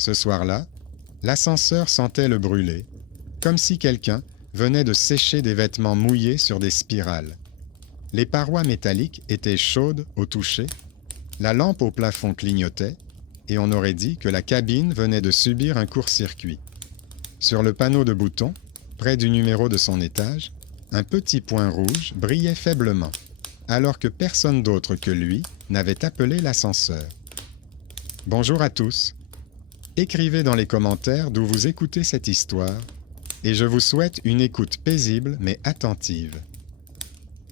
Ce soir-là, l'ascenseur sentait le brûler, comme si quelqu'un venait de sécher des vêtements mouillés sur des spirales. Les parois métalliques étaient chaudes au toucher, la lampe au plafond clignotait, et on aurait dit que la cabine venait de subir un court-circuit. Sur le panneau de boutons, près du numéro de son étage, un petit point rouge brillait faiblement, alors que personne d'autre que lui n'avait appelé l'ascenseur. Bonjour à tous. Écrivez dans les commentaires d'où vous écoutez cette histoire, et je vous souhaite une écoute paisible mais attentive.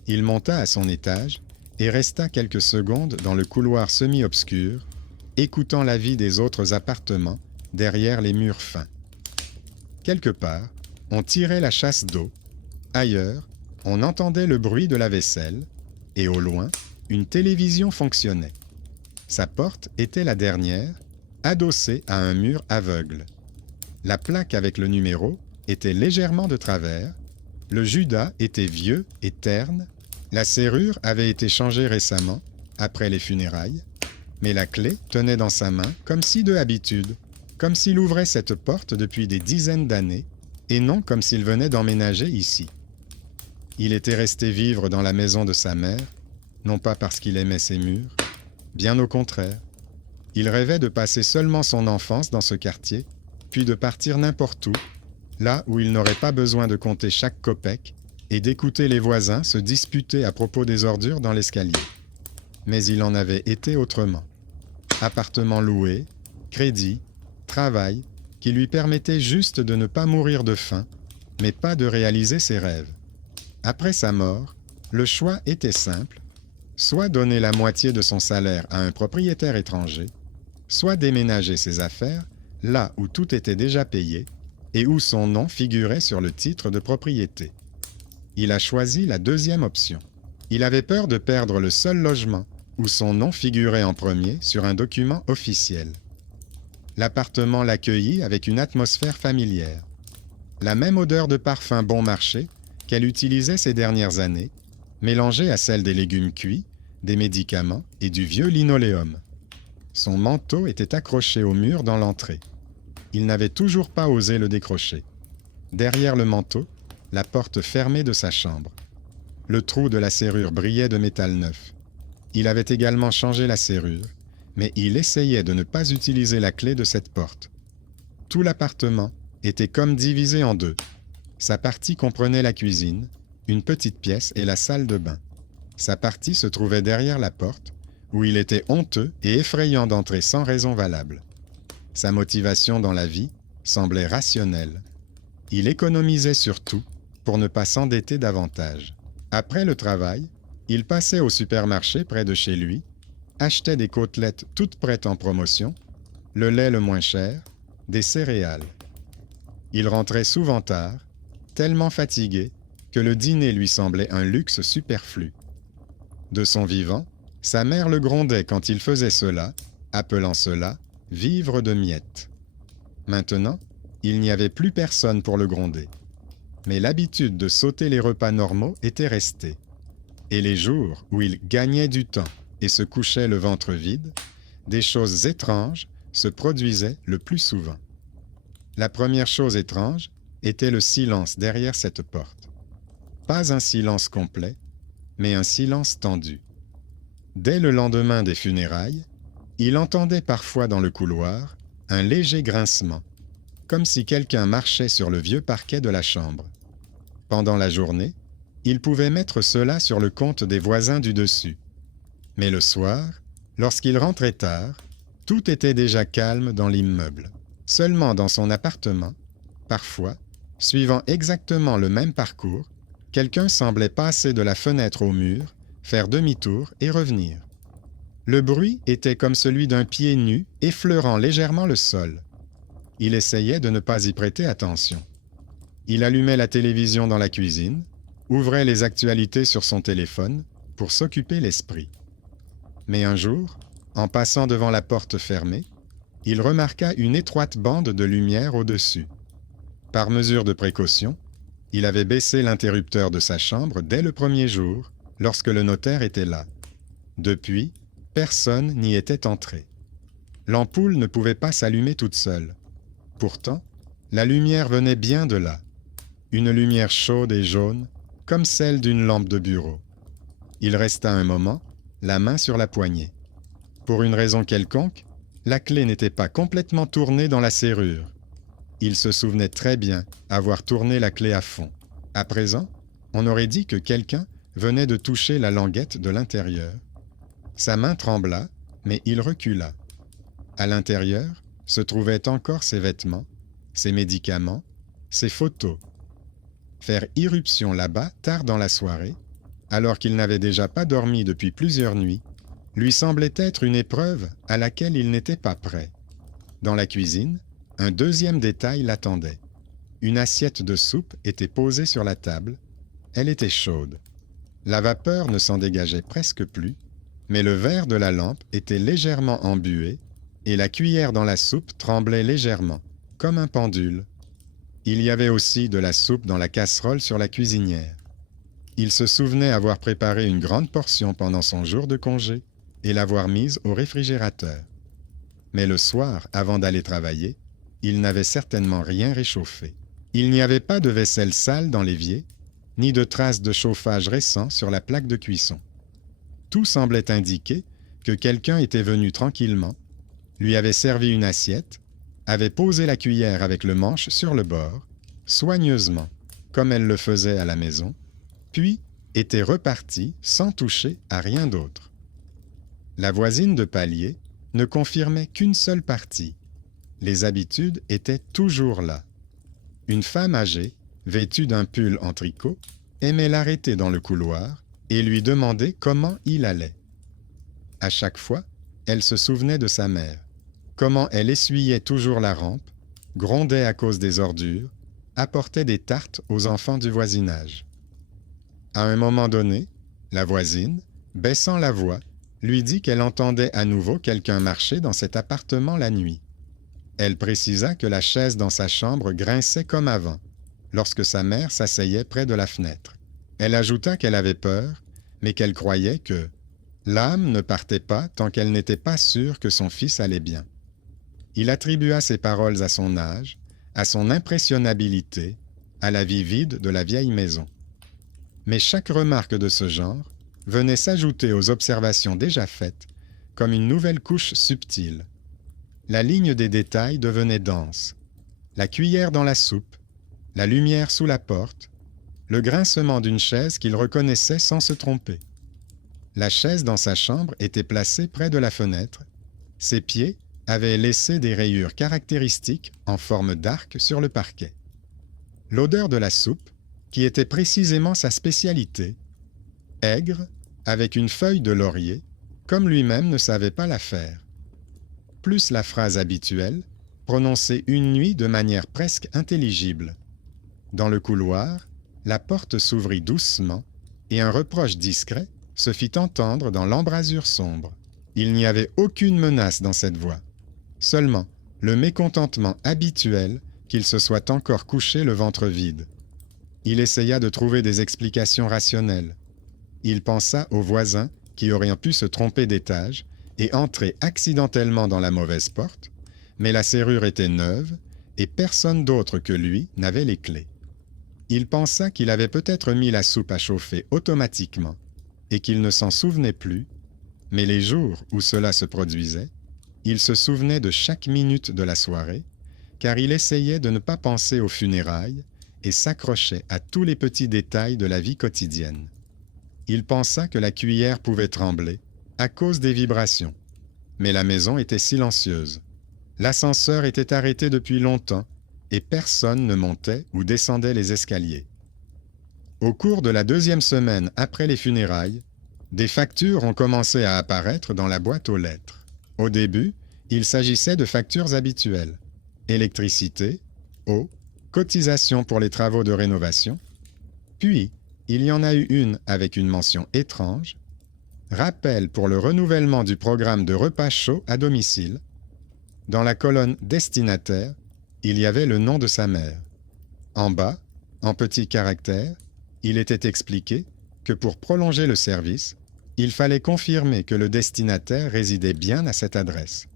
Il monta à son étage et resta quelques secondes dans le couloir semi-obscur, écoutant la vie des autres appartements derrière les murs fins. Quelque part, on tirait la chasse d'eau. Ailleurs, on entendait le bruit de la vaisselle, et au loin, une télévision fonctionnait. Sa porte était la dernière, adossée à un mur aveugle. La plaque avec le numéro était légèrement de travers, le judas était vieux et terne, la serrure avait été changée récemment, après les funérailles, mais la clé tenait dans sa main comme si de habitude, comme s'il ouvrait cette porte depuis des dizaines d'années, et non comme s'il venait d'emménager ici. Il était resté vivre dans la maison de sa mère, non pas parce qu'il aimait ses murs, bien au contraire. Il rêvait de passer seulement son enfance dans ce quartier, puis de partir n'importe où, là où il n'aurait pas besoin de compter chaque copec et d'écouter les voisins se disputer à propos des ordures dans l'escalier. Mais il en avait été autrement. Appartement loué, crédit, travail, qui lui permettait juste de ne pas mourir de faim, mais pas de réaliser ses rêves. Après sa mort, le choix était simple, soit donner la moitié de son salaire à un propriétaire étranger, soit déménager ses affaires là où tout était déjà payé et où son nom figurait sur le titre de propriété. Il a choisi la deuxième option. Il avait peur de perdre le seul logement où son nom figurait en premier sur un document officiel. L'appartement l'accueillit avec une atmosphère familière. La même odeur de parfum bon marché qu'elle utilisait ces dernières années, mélangée à celle des légumes cuits, des médicaments et du vieux linoléum. Son manteau était accroché au mur dans l'entrée. Il n'avait toujours pas osé le décrocher. Derrière le manteau, la porte fermée de sa chambre. Le trou de la serrure brillait de métal neuf. Il avait également changé la serrure, mais il essayait de ne pas utiliser la clé de cette porte. Tout l'appartement était comme divisé en deux. Sa partie comprenait la cuisine, une petite pièce et la salle de bain. Sa partie se trouvait derrière la porte, où il était honteux et effrayant d'entrer sans raison valable. Sa motivation dans la vie semblait rationnelle. Il économisait sur tout pour ne pas s'endetter davantage. Après le travail, il passait au supermarché près de chez lui, achetait des côtelettes toutes prêtes en promotion, le lait le moins cher, des céréales. Il rentrait souvent tard, tellement fatigué que le dîner lui semblait un luxe superflu. De son vivant, sa mère le grondait quand il faisait cela, appelant cela « vivre de miettes ». Maintenant, il n'y avait plus personne pour le gronder. Mais l'habitude de sauter les repas normaux était restée. Et les jours où il gagnait du temps et se couchait le ventre vide, des choses étranges se produisaient le plus souvent. La première chose étrange était le silence derrière cette porte. Pas un silence complet, mais un silence tendu. Dès le lendemain des funérailles, il entendait parfois dans le couloir un léger grincement, comme si quelqu'un marchait sur le vieux parquet de la chambre. Pendant la journée, il pouvait mettre cela sur le compte des voisins du dessus. Mais le soir, lorsqu'il rentrait tard, tout était déjà calme dans l'immeuble. Seulement dans son appartement, parfois, suivant exactement le même parcours, quelqu'un semblait passer de la fenêtre au mur, faire demi-tour et revenir. Le bruit était comme celui d'un pied nu effleurant légèrement le sol. Il essayait de ne pas y prêter attention. Il allumait la télévision dans la cuisine, ouvrait les actualités sur son téléphone pour s'occuper l'esprit. Mais un jour, en passant devant la porte fermée, il remarqua une étroite bande de lumière au-dessus. Par mesure de précaution, il avait baissé l'interrupteur de sa chambre dès le premier jour, lorsque le notaire était là. Depuis, personne n'y était entré. L'ampoule ne pouvait pas s'allumer toute seule. Pourtant, la lumière venait bien de là. Une lumière chaude et jaune, comme celle d'une lampe de bureau. Il resta un moment, la main sur la poignée. Pour une raison quelconque, la clé n'était pas complètement tournée dans la serrure. Il se souvenait très bien avoir tourné la clé à fond. À présent, on aurait dit que quelqu'un venait de toucher la languette de l'intérieur. Sa main trembla, mais il recula. À l'intérieur se trouvaient encore ses vêtements, ses médicaments, ses photos. Faire irruption là-bas tard dans la soirée, alors qu'il n'avait déjà pas dormi depuis plusieurs nuits, lui semblait être une épreuve à laquelle il n'était pas prêt. Dans la cuisine, un deuxième détail l'attendait. Une assiette de soupe était posée sur la table. Elle était chaude. La vapeur ne s'en dégageait presque plus, mais le verre de la lampe était légèrement embué et la cuillère dans la soupe tremblait légèrement, comme un pendule. Il y avait aussi de la soupe dans la casserole sur la cuisinière. Il se souvenait avoir préparé une grande portion pendant son jour de congé et l'avoir mise au réfrigérateur. Mais le soir, avant d'aller travailler, il n'avait certainement rien réchauffé. Il n'y avait pas de vaisselle sale dans l'évier, ni de traces de chauffage récent sur la plaque de cuisson. Tout semblait indiquer que quelqu'un était venu tranquillement, lui avait servi une assiette, avait posé la cuillère avec le manche sur le bord, soigneusement, comme elle le faisait à la maison, puis était reparti sans toucher à rien d'autre. La voisine de palier ne confirmait qu'une seule partie. Les habitudes étaient toujours là. Une femme âgée, vêtue d'un pull en tricot, aimait l'arrêter dans le couloir et lui demander comment il allait. À chaque fois, elle se souvenait de sa mère, comment elle essuyait toujours la rampe, grondait à cause des ordures, apportait des tartes aux enfants du voisinage. À un moment donné, la voisine, baissant la voix, lui dit qu'elle entendait à nouveau quelqu'un marcher dans cet appartement la nuit. Elle précisa que la chaise dans sa chambre grinçait comme avant, lorsque sa mère s'asseyait près de la fenêtre. Elle ajouta qu'elle avait peur, mais qu'elle croyait que l'âme ne partait pas tant qu'elle n'était pas sûre que son fils allait bien. Il attribua ces paroles à son âge, à son impressionnabilité, à la vie vide de la vieille maison. Mais chaque remarque de ce genre venait s'ajouter aux observations déjà faites comme une nouvelle couche subtile. La ligne des détails devenait dense. La cuillère dans la soupe, la lumière sous la porte, le grincement d'une chaise qu'il reconnaissait sans se tromper. La chaise dans sa chambre était placée près de la fenêtre. Ses pieds avaient laissé des rayures caractéristiques en forme d'arc sur le parquet. L'odeur de la soupe, qui était précisément sa spécialité, aigre, avec une feuille de laurier, comme lui-même ne savait pas la faire. Plus la phrase habituelle, prononcée une nuit de manière presque intelligible. Dans le couloir, la porte s'ouvrit doucement et un reproche discret se fit entendre dans l'embrasure sombre. Il n'y avait aucune menace dans cette voix, seulement le mécontentement habituel qu'il se soit encore couché le ventre vide. Il essaya de trouver des explications rationnelles. Il pensa aux voisins qui auraient pu se tromper d'étage et entrer accidentellement dans la mauvaise porte, mais la serrure était neuve et personne d'autre que lui n'avait les clés. Il pensa qu'il avait peut-être mis la soupe à chauffer automatiquement et qu'il ne s'en souvenait plus, mais les jours où cela se produisait, il se souvenait de chaque minute de la soirée, car il essayait de ne pas penser aux funérailles et s'accrochait à tous les petits détails de la vie quotidienne. Il pensa que la cuillère pouvait trembler à cause des vibrations, mais la maison était silencieuse. L'ascenseur était arrêté depuis longtemps et personne ne montait ou descendait les escaliers. Au cours de la 2e semaine après les funérailles, des factures ont commencé à apparaître dans la boîte aux lettres. Au début, il s'agissait de factures habituelles: électricité, eau, cotisation pour les travaux de rénovation. Puis, il y en a eu une avec une mention étrange: rappel pour le renouvellement du programme de repas chauds à domicile. Dans la colonne destinataire, il y avait le nom de sa mère. En bas, en petits caractères, il était expliqué que pour prolonger le service, il fallait confirmer que le destinataire résidait bien à cette adresse.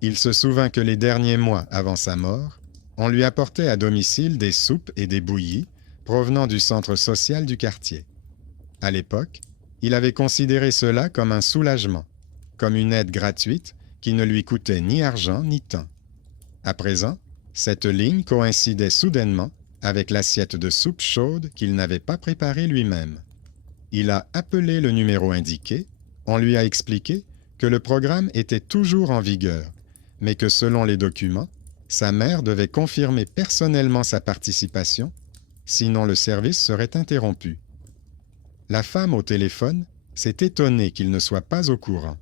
Il se souvint que les derniers mois avant sa mort, on lui apportait à domicile des soupes et des bouillies provenant du centre social du quartier. À l'époque, il avait considéré cela comme un soulagement, comme une aide gratuite qui ne lui coûtait ni argent ni temps. À présent, cette ligne coïncidait soudainement avec l'assiette de soupe chaude qu'il n'avait pas préparée lui-même. Il a appelé le numéro indiqué, on lui a expliqué que le programme était toujours en vigueur, mais que selon les documents, sa mère devait confirmer personnellement sa participation, sinon le service serait interrompu. La femme au téléphone s'est étonnée qu'il ne soit pas au courant.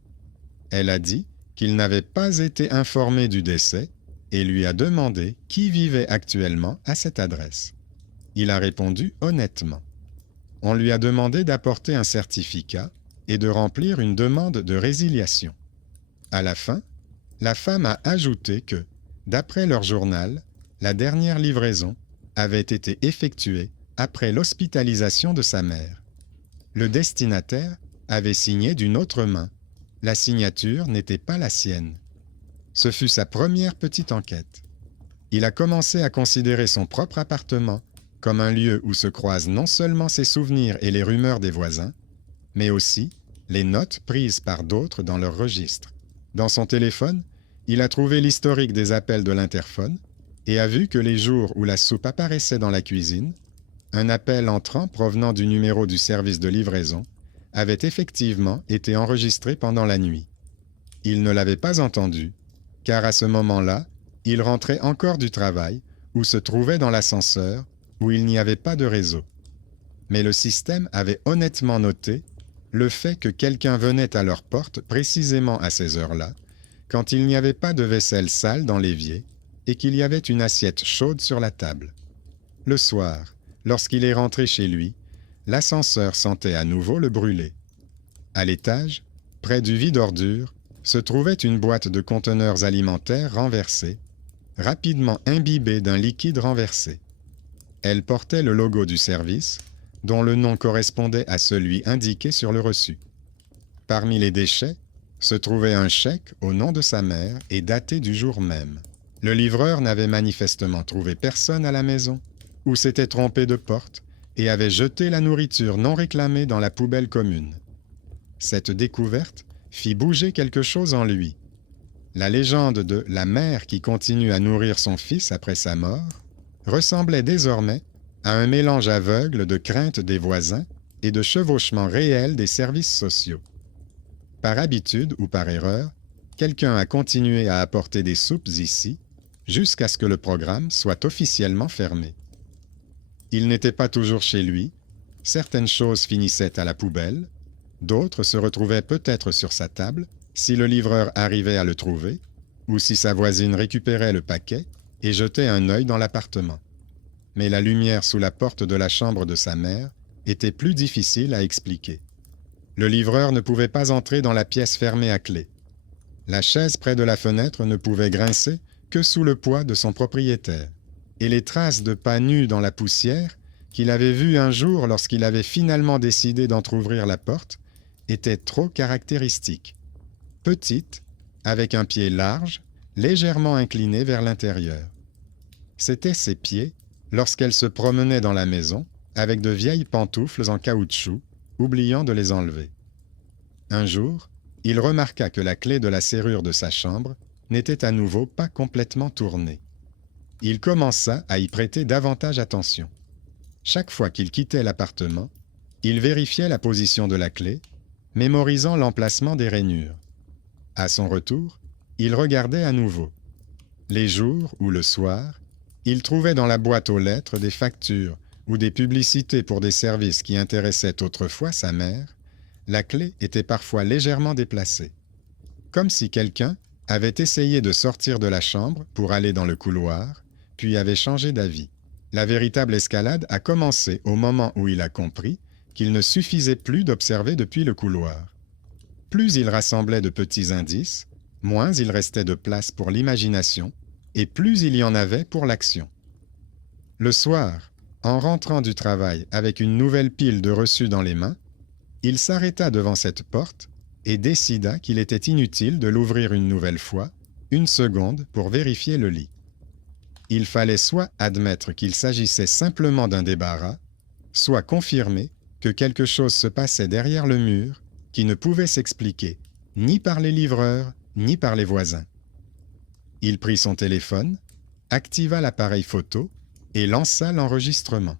Elle a dit qu'il n'avait pas été informé du décès et lui a demandé qui vivait actuellement à cette adresse. Il a répondu honnêtement. On lui a demandé d'apporter un certificat et de remplir une demande de résiliation. À la fin, la femme a ajouté que, d'après leur journal, la dernière livraison avait été effectuée après l'hospitalisation de sa mère. Le destinataire avait signé d'une autre main. La signature n'était pas la sienne. Ce fut sa première petite enquête. Il a commencé à considérer son propre appartement comme un lieu où se croisent non seulement ses souvenirs et les rumeurs des voisins, mais aussi les notes prises par d'autres dans leur registre. Dans son téléphone, il a trouvé l'historique des appels de l'interphone et a vu que les jours où la soupe apparaissait dans la cuisine, un appel entrant provenant du numéro du service de livraison avait effectivement été enregistré pendant la nuit. Il ne l'avait pas entendu, car à ce moment-là, il rentrait encore du travail ou se trouvait dans l'ascenseur où il n'y avait pas de réseau. Mais le système avait honnêtement noté le fait que quelqu'un venait à leur porte précisément à ces heures-là, quand il n'y avait pas de vaisselle sale dans l'évier et qu'il y avait une assiette chaude sur la table. Le soir, lorsqu'il est rentré chez lui, l'ascenseur sentait à nouveau le brûlé. À l'étage, près du vide-ordures, se trouvait une boîte de conteneurs alimentaires renversée, rapidement imbibée d'un liquide renversé. Elle portait le logo du service, dont le nom correspondait à celui indiqué sur le reçu. Parmi les déchets, se trouvait un chèque au nom de sa mère et daté du jour même. Le livreur n'avait manifestement trouvé personne à la maison, ou s'était trompé de porte, et avait jeté la nourriture non réclamée dans la poubelle commune. Cette découverte fit bouger quelque chose en lui. La légende de la mère qui continue à nourrir son fils après sa mort ressemblait désormais à un mélange aveugle de crainte des voisins et de chevauchement réel des services sociaux. Par habitude ou par erreur, quelqu'un a continué à apporter des soupes ici, jusqu'à ce que le programme soit officiellement fermé. Il n'était pas toujours chez lui, certaines choses finissaient à la poubelle, d'autres se retrouvaient peut-être sur sa table, si le livreur arrivait à le trouver, ou si sa voisine récupérait le paquet et jetait un œil dans l'appartement. Mais la lumière sous la porte de la chambre de sa mère était plus difficile à expliquer. Le livreur ne pouvait pas entrer dans la pièce fermée à clé. La chaise près de la fenêtre ne pouvait grincer que sous le poids de son propriétaire, et les traces de pas nus dans la poussière qu'il avait vues un jour lorsqu'il avait finalement décidé d'entrouvrir la porte étaient trop caractéristiques. Petite, avec un pied large, légèrement incliné vers l'intérieur. C'étaient ses pieds lorsqu'elle se promenait dans la maison avec de vieilles pantoufles en caoutchouc, oubliant de les enlever. Un jour, il remarqua que la clé de la serrure de sa chambre n'était à nouveau pas complètement tournée. Il commença à y prêter davantage attention. Chaque fois qu'il quittait l'appartement, il vérifiait la position de la clé, mémorisant l'emplacement des rainures. À son retour, il regardait à nouveau. Les jours ou le soir, il trouvait dans la boîte aux lettres des factures ou des publicités pour des services qui intéressaient autrefois sa mère. La clé était parfois légèrement déplacée. Comme si quelqu'un avait essayé de sortir de la chambre pour aller dans le couloir, puis avait changé d'avis. La véritable escalade a commencé au moment où il a compris qu'il ne suffisait plus d'observer depuis le couloir. Plus il rassemblait de petits indices, moins il restait de place pour l'imagination, et plus il y en avait pour l'action. Le soir, en rentrant du travail avec une nouvelle pile de reçus dans les mains, il s'arrêta devant cette porte et décida qu'il était inutile de l'ouvrir une nouvelle fois une seconde pour vérifier le lit. Il fallait soit admettre qu'il s'agissait simplement d'un débarras, soit confirmer que quelque chose se passait derrière le mur qui ne pouvait s'expliquer ni par les livreurs ni par les voisins. Il prit son téléphone, activa l'appareil photo et lança l'enregistrement.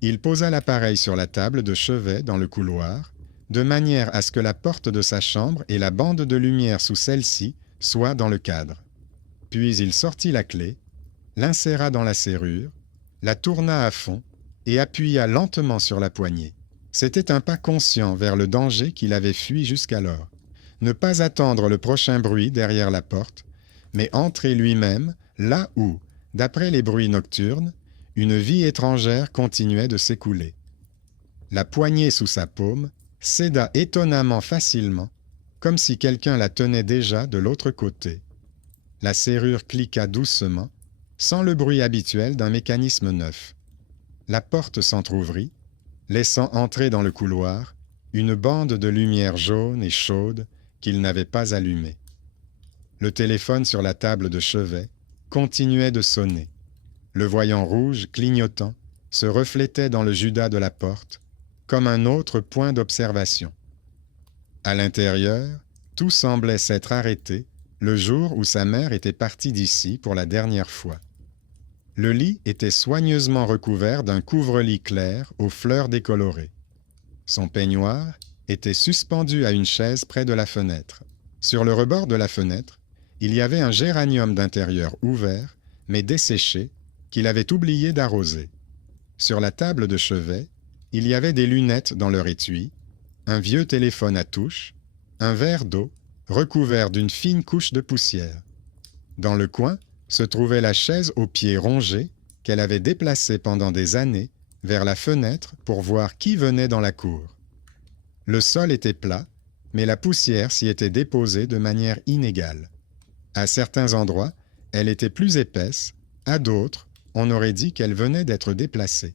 Il posa l'appareil sur la table de chevet dans le couloir, de manière à ce que la porte de sa chambre et la bande de lumière sous celle-ci soient dans le cadre. Puis il sortit la clé, l'inséra dans la serrure, la tourna à fond et appuya lentement sur la poignée. C'était un pas conscient vers le danger qu'il avait fui jusqu'alors. Ne pas attendre le prochain bruit derrière la porte, mais entrer lui-même là où, d'après les bruits nocturnes, une vie étrangère continuait de s'écouler. La poignée sous sa paume céda étonnamment facilement, comme si quelqu'un la tenait déjà de l'autre côté. La serrure cliqua doucement, sans le bruit habituel d'un mécanisme neuf. La porte s'entr'ouvrit, laissant entrer dans le couloir une bande de lumière jaune et chaude qu'il n'avait pas allumée. Le téléphone sur la table de chevet continuait de sonner. Le voyant rouge clignotant se reflétait dans le judas de la porte, comme un autre point d'observation. À l'intérieur, tout semblait s'être arrêté le jour où sa mère était partie d'ici pour la dernière fois. Le lit était soigneusement recouvert d'un couvre-lit clair aux fleurs décolorées. Son peignoir était suspendu à une chaise près de la fenêtre. Sur le rebord de la fenêtre, il y avait un géranium d'intérieur ouvert, mais desséché, qu'il avait oublié d'arroser. Sur la table de chevet, il y avait des lunettes dans leur étui, un vieux téléphone à touche, un verre d'eau recouvert d'une fine couche de poussière. Dans le coin se trouvait la chaise aux pieds rongés qu'elle avait déplacée pendant des années vers la fenêtre pour voir qui venait dans la cour. Le sol était plat, mais la poussière s'y était déposée de manière inégale. À certains endroits, elle était plus épaisse, à d'autres, on aurait dit qu'elle venait d'être déplacée.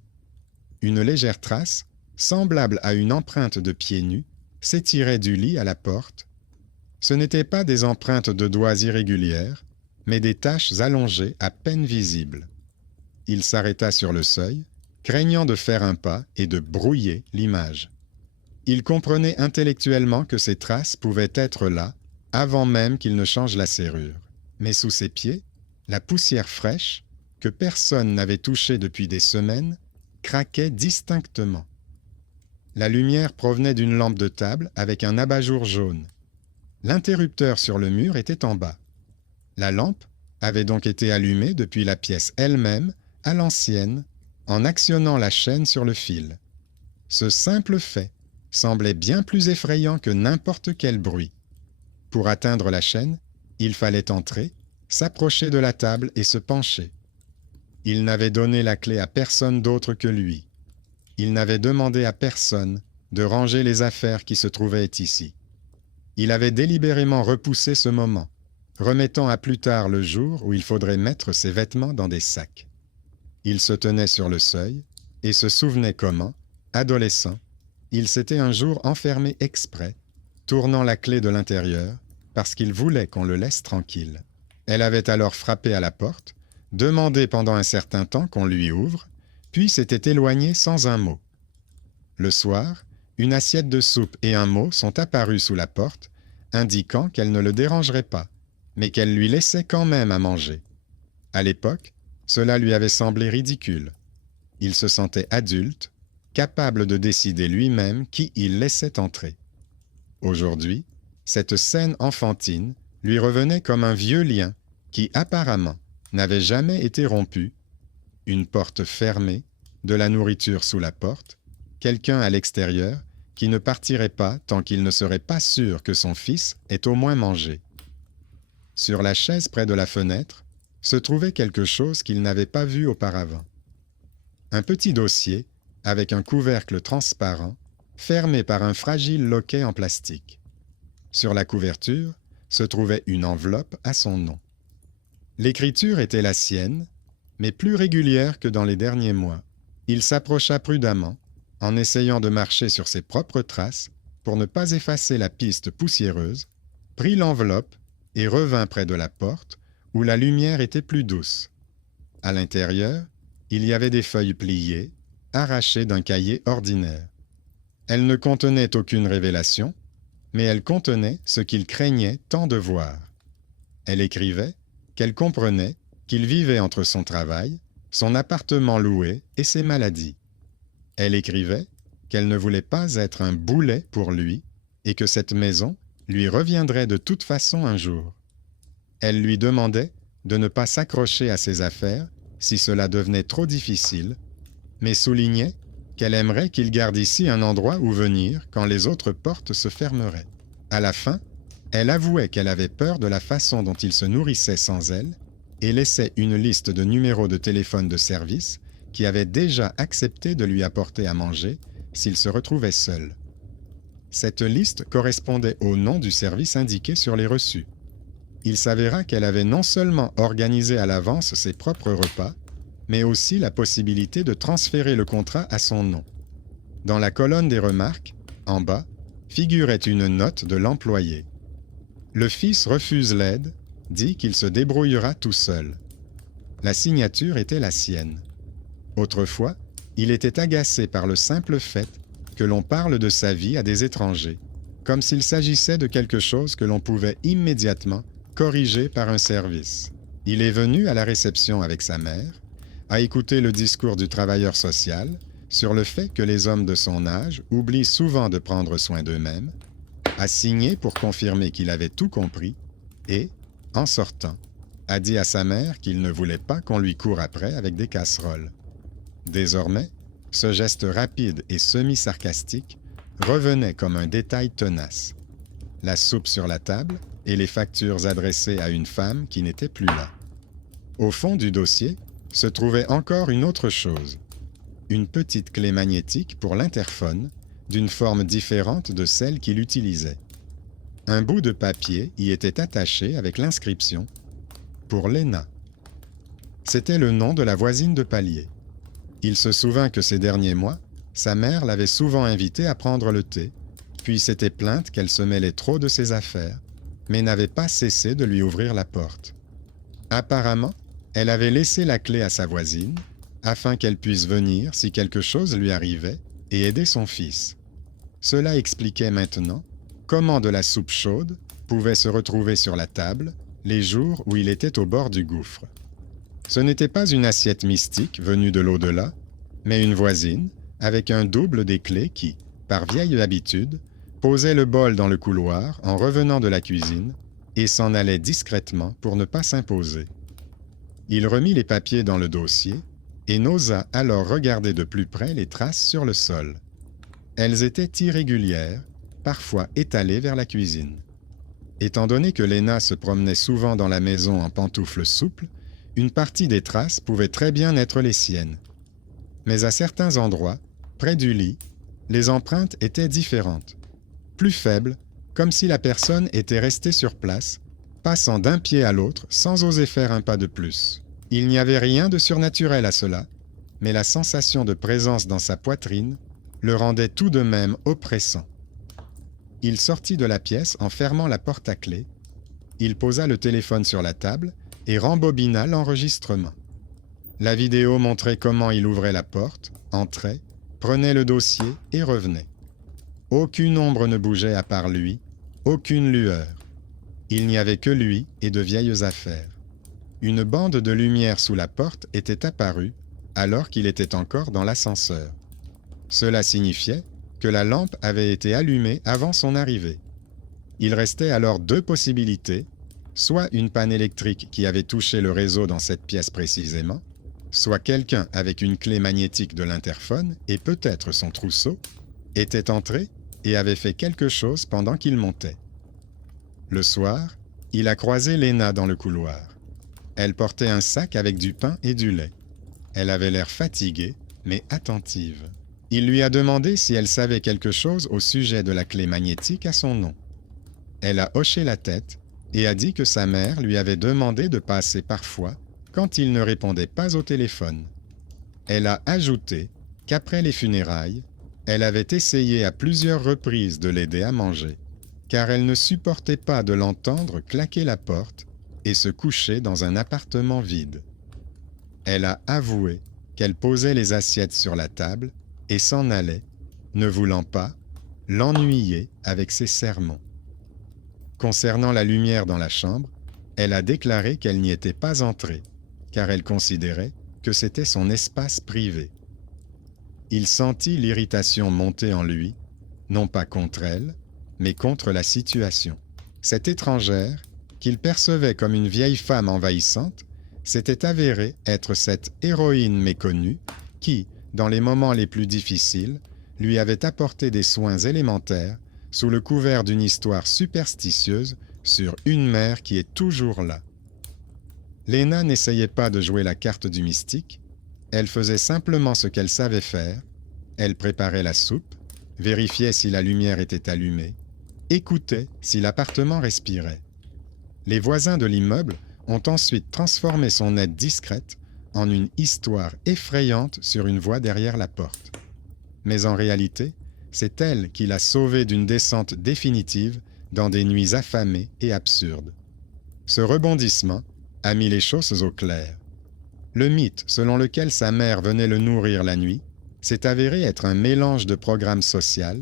Une légère trace, semblable à une empreinte de pieds nus, s'étirait du lit à la porte. Ce n'étaient pas des empreintes de doigts irrégulières, mais des taches allongées à peine visibles. Il s'arrêta sur le seuil, craignant de faire un pas et de brouiller l'image. Il comprenait intellectuellement que ces traces pouvaient être là, avant même qu'il ne change la serrure. Mais sous ses pieds, la poussière fraîche, que personne n'avait touchée depuis des semaines, craquait distinctement. La lumière provenait d'une lampe de table avec un abat-jour jaune. L'interrupteur sur le mur était en bas. La lampe avait donc été allumée depuis la pièce elle-même, à l'ancienne, en actionnant la chaîne sur le fil. Ce simple fait semblait bien plus effrayant que n'importe quel bruit. Pour atteindre la chaîne, il fallait entrer, s'approcher de la table et se pencher. Il n'avait donné la clé à personne d'autre que lui. Il n'avait demandé à personne de ranger les affaires qui se trouvaient ici. Il avait délibérément repoussé ce moment, remettant à plus tard le jour où il faudrait mettre ses vêtements dans des sacs. Il se tenait sur le seuil et se souvenait comment, adolescent, il s'était un jour enfermé exprès, tournant la clé de l'intérieur, parce qu'il voulait qu'on le laisse tranquille. Elle avait alors frappé à la porte, demandé pendant un certain temps qu'on lui ouvre, puis s'était éloignée sans un mot. Le soir, une assiette de soupe et un mot sont apparus sous la porte, indiquant qu'elle ne le dérangerait pas, mais qu'elle lui laissait quand même à manger. À l'époque, cela lui avait semblé ridicule. Il se sentait adulte, capable de décider lui-même qui il laissait entrer. Aujourd'hui, cette scène enfantine lui revenait comme un vieux lien qui, apparemment, n'avait jamais été rompu. Une porte fermée, de la nourriture sous la porte, quelqu'un à l'extérieur qui ne partirait pas tant qu'il ne serait pas sûr que son fils ait au moins mangé. Sur la chaise près de la fenêtre se trouvait quelque chose qu'il n'avait pas vu auparavant. Un petit dossier avec un couvercle transparent, fermé par un fragile loquet en plastique. Sur la couverture se trouvait une enveloppe à son nom. L'écriture était la sienne, mais plus régulière que dans les derniers mois. Il s'approcha prudemment, en essayant de marcher sur ses propres traces pour ne pas effacer la piste poussiéreuse, prit l'enveloppe et revint près de la porte, où la lumière était plus douce. À l'intérieur, il y avait des feuilles pliées, arrachées d'un cahier ordinaire. Elles ne contenaient aucune révélation, mais elles contenaient ce qu'il craignait tant de voir. Elle écrivait qu'elle comprenait qu'il vivait entre son travail, son appartement loué et ses maladies. Elle écrivait qu'elle ne voulait pas être un boulet pour lui et que cette maison lui reviendrait de toute façon un jour. Elle lui demandait de ne pas s'accrocher à ses affaires si cela devenait trop difficile, mais soulignait qu'elle aimerait qu'il garde ici un endroit où venir quand les autres portes se fermeraient. À la fin, elle avouait qu'elle avait peur de la façon dont il se nourrissait sans elle et laissait une liste de numéros de téléphone de service qui avaient déjà accepté de lui apporter à manger s'il se retrouvait seul. Cette liste correspondait au nom du service indiqué sur les reçus. Il s'avéra qu'elle avait non seulement organisé à l'avance ses propres repas, mais aussi la possibilité de transférer le contrat à son nom. Dans la colonne des remarques, en bas, figurait une note de l'employé. Le fils refuse l'aide, dit qu'il se débrouillera tout seul. La signature était la sienne. Autrefois, il était agacé par le simple fait que l'on parle de sa vie à des étrangers, comme s'il s'agissait de quelque chose que l'on pouvait immédiatement corriger par un service. Il est venu à la réception avec sa mère, a écouté le discours du travailleur social sur le fait que les hommes de son âge oublient souvent de prendre soin d'eux-mêmes, a signé pour confirmer qu'il avait tout compris et, en sortant, a dit à sa mère qu'il ne voulait pas qu'on lui court après avec des casseroles. Désormais, ce geste rapide et semi-sarcastique revenait comme un détail tenace. La soupe sur la table et les factures adressées à une femme qui n'était plus là. Au fond du dossier se trouvait encore une autre chose. Une petite clé magnétique pour l'interphone, d'une forme différente de celle qu'il utilisait. Un bout de papier y était attaché avec l'inscription « Pour Léna ». C'était le nom de la voisine de palier. Il se souvint que ces derniers mois, sa mère l'avait souvent invitée à prendre le thé, puis s'était plainte qu'elle se mêlait trop de ses affaires, mais n'avait pas cessé de lui ouvrir la porte. Apparemment, elle avait laissé la clé à sa voisine, afin qu'elle puisse venir si quelque chose lui arrivait et aider son fils. Cela expliquait maintenant comment de la soupe chaude pouvait se retrouver sur la table les jours où il était au bord du gouffre. Ce n'était pas une assiette mystique venue de l'au-delà, mais une voisine avec un double des clés qui, par vieille habitude, posait le bol dans le couloir en revenant de la cuisine et s'en allait discrètement pour ne pas s'imposer. Il remit les papiers dans le dossier et n'osa alors regarder de plus près les traces sur le sol. Elles étaient irrégulières, parfois étalées vers la cuisine. Étant donné que Léna se promenait souvent dans la maison en pantoufles souples, une partie des traces pouvait très bien être les siennes. Mais à certains endroits, près du lit, les empreintes étaient différentes, plus faibles, comme si la personne était restée sur place, passant d'un pied à l'autre sans oser faire un pas de plus. Il n'y avait rien de surnaturel à cela, mais la sensation de présence dans sa poitrine le rendait tout de même oppressant. Il sortit de la pièce en fermant la porte à clé. Il posa le téléphone sur la table et rembobina l'enregistrement. La vidéo montrait comment il ouvrait la porte, entrait, prenait le dossier et revenait. Aucune ombre ne bougeait à part lui, aucune lueur. Il n'y avait que lui et de vieilles affaires. Une bande de lumière sous la porte était apparue alors qu'il était encore dans l'ascenseur. Cela signifiait que la lampe avait été allumée avant son arrivée. Il restait alors deux possibilités, soit une panne électrique qui avait touché le réseau dans cette pièce précisément, soit quelqu'un avec une clé magnétique de l'interphone et peut-être son trousseau, était entré et avait fait quelque chose pendant qu'il montait. Le soir, il a croisé Léna dans le couloir. Elle portait un sac avec du pain et du lait. Elle avait l'air fatiguée, mais attentive. Il lui a demandé si elle savait quelque chose au sujet de la clé magnétique à son nom. Elle a hoché la tête et a dit que sa mère lui avait demandé de passer parfois quand il ne répondait pas au téléphone. Elle a ajouté qu'après les funérailles, elle avait essayé à plusieurs reprises de l'aider à manger. car elle ne supportait pas de l'entendre claquer la porte et se coucher dans un appartement vide. Elle a avoué qu'elle posait les assiettes sur la table et s'en allait, ne voulant pas l'ennuyer avec ses sermons. Concernant la lumière dans la chambre, elle a déclaré qu'elle n'y était pas entrée, car elle considérait que c'était son espace privé. Il sentit l'irritation monter en lui, non pas contre elle, mais contre la situation. Cette étrangère, qu'il percevait comme une vieille femme envahissante, s'était avérée être cette héroïne méconnue qui, dans les moments les plus difficiles, lui avait apporté des soins élémentaires sous le couvert d'une histoire superstitieuse sur une mère qui est toujours là. Léna n'essayait pas de jouer la carte du mystique, elle faisait simplement ce qu'elle savait faire, elle préparait la soupe, vérifiait si la lumière était allumée, écoutait si l'appartement respirait. Les voisins de l'immeuble ont ensuite transformé son aide discrète en une histoire effrayante sur une voie derrière la porte. Mais en réalité, c'est elle qui l'a sauvé d'une descente définitive dans des nuits affamées et absurdes. Ce rebondissement a mis les choses au clair. Le mythe selon lequel sa mère venait le nourrir la nuit s'est avéré être un mélange de programme social,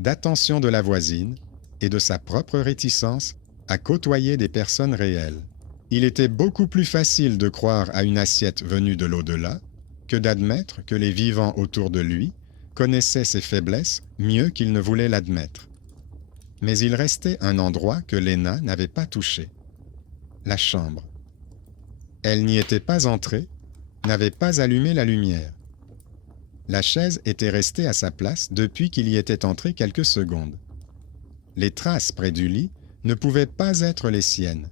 d'attention de la voisine et de sa propre réticence à côtoyer des personnes réelles. Il était beaucoup plus facile de croire à une assiette venue de l'au-delà que d'admettre que les vivants autour de lui connaissaient ses faiblesses mieux qu'il ne voulait l'admettre. Mais il restait un endroit que Léna n'avait pas touché. La chambre. Elle n'y était pas entrée, n'avait pas allumé la lumière. La chaise était restée à sa place depuis qu'il y était entré quelques secondes. Les traces près du lit ne pouvaient pas être les siennes.